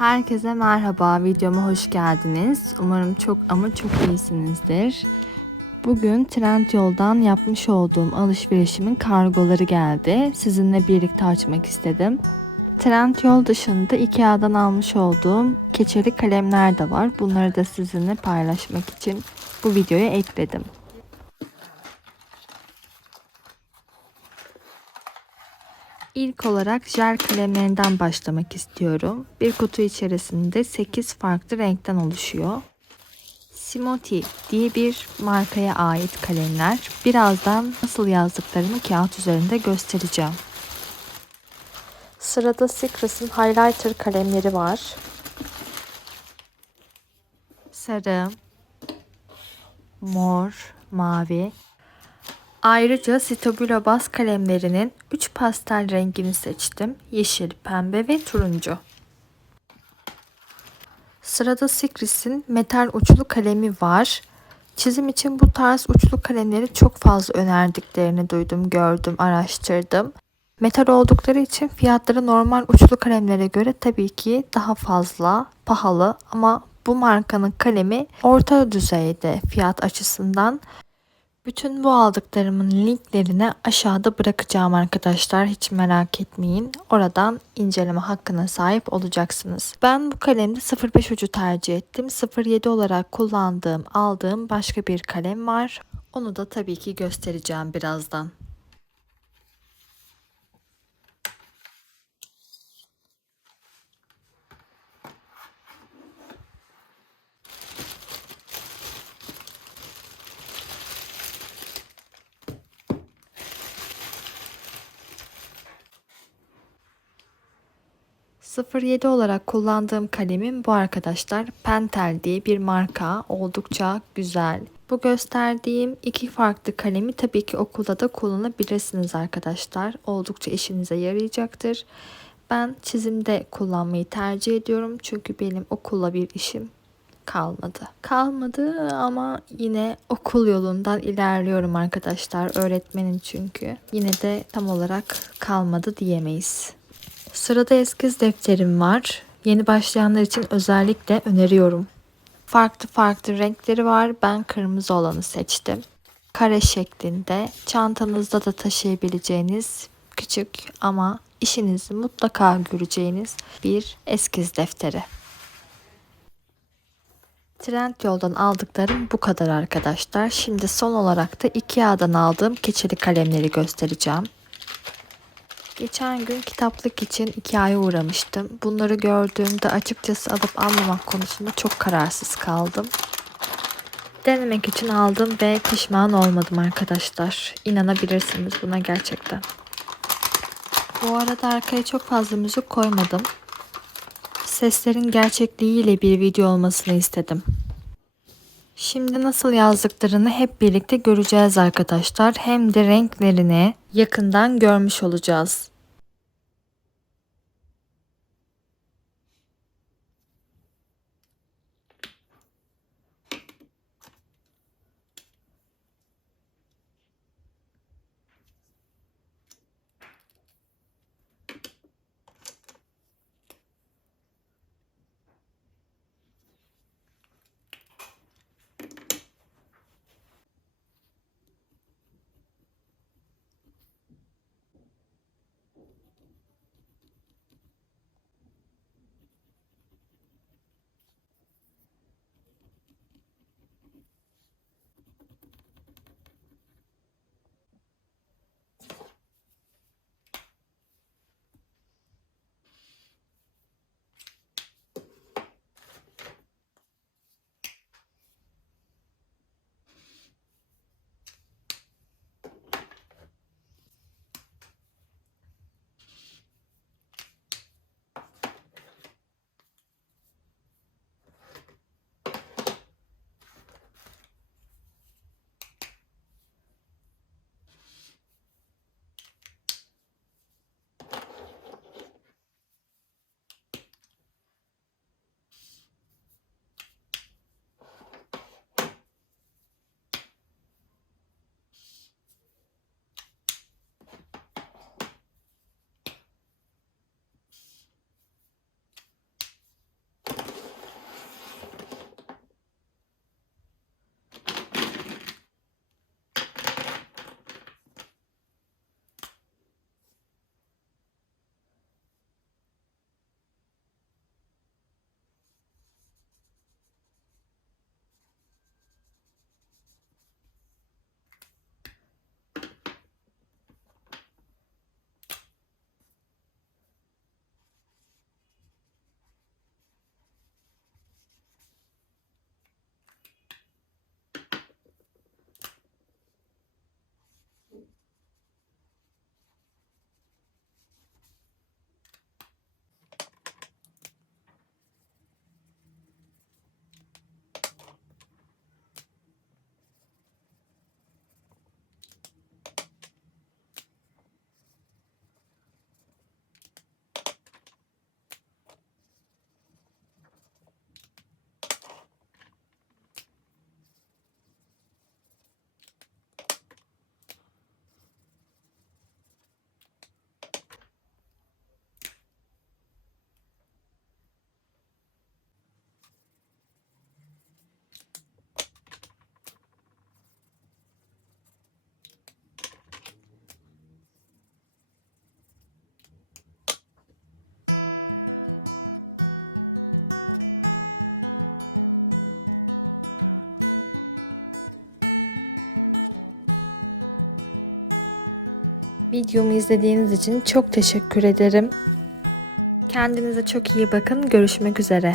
Herkese merhaba, videoma hoş geldiniz. Umarım çok ama çok iyisinizdir. Bugün Trendyol'dan yapmış olduğum alışverişimin kargoları geldi. Sizinle birlikte açmak istedim. Trendyol dışında Ikea'dan almış olduğum keçeli kalemler de var. Bunları da sizinle paylaşmak için bu videoya ekledim. İlk olarak jel kalemlerinden başlamak istiyorum. Bir kutu içerisinde 8 farklı renkten oluşuyor. Simoti diye bir markaya ait kalemler. Birazdan nasıl yazdıklarını kağıt üzerinde göstereceğim. Sırada Citrus'ın highlighter kalemleri var. Sarı, mor, mavi, Ayrıca Stabilo bas kalemlerinin 3 pastel rengini seçtim. Yeşil, pembe ve turuncu. Sırada Sikris'in metal uçlu kalemi var. Çizim için bu tarz uçlu kalemleri çok fazla önerdiklerini duydum, gördüm, araştırdım. Metal oldukları için fiyatları normal uçlu kalemlere göre tabii ki daha fazla pahalı ama bu markanın kalemi orta düzeyde fiyat açısından. Bütün bu aldıklarımın linklerini aşağıda bırakacağım arkadaşlar. Hiç merak etmeyin. Oradan inceleme hakkına sahip olacaksınız. Ben bu kalemde 05 ucu tercih ettim. 07 olarak kullandığım, aldığım başka bir kalem var. Onu da tabii ki göstereceğim birazdan. 07 olarak kullandığım kalemim bu arkadaşlar. Pentel diye bir marka. Oldukça güzel. Bu gösterdiğim iki farklı kalemi tabii ki okulda da kullanabilirsiniz arkadaşlar. Oldukça işinize yarayacaktır. Ben çizimde kullanmayı tercih ediyorum. Çünkü benim okulla bir işim kalmadı. Kalmadı ama yine okul yolundan ilerliyorum arkadaşlar. Öğretmenin çünkü. Yine de tam olarak kalmadı diyemeyiz. Sırada eskiz defterim var. Yeni başlayanlar için özellikle öneriyorum. Farklı farklı renkleri var. Ben kırmızı olanı seçtim. Kare şeklinde çantanızda da taşıyabileceğiniz küçük ama işinizi mutlaka göreceğiniz bir eskiz defteri. Trendyol'dan aldıklarım bu kadar arkadaşlar. Şimdi son olarak da Ikea'dan aldığım keçeli kalemleri göstereceğim. Geçen gün kitaplık için Ikea'ya uğramıştım. Bunları gördüğümde açıkçası alıp almamak konusunda çok kararsız kaldım. Denemek için aldım ve pişman olmadım arkadaşlar. İnanabilirsiniz buna gerçekten. Bu arada arkaya çok fazla müzik koymadım. Seslerin gerçekliğiyle bir video olmasını istedim. Şimdi nasıl yazdıklarını hep birlikte göreceğiz arkadaşlar. Hem de renklerini yakından görmüş olacağız. Videomu izlediğiniz için çok teşekkür ederim. Kendinize çok iyi bakın. Görüşmek üzere.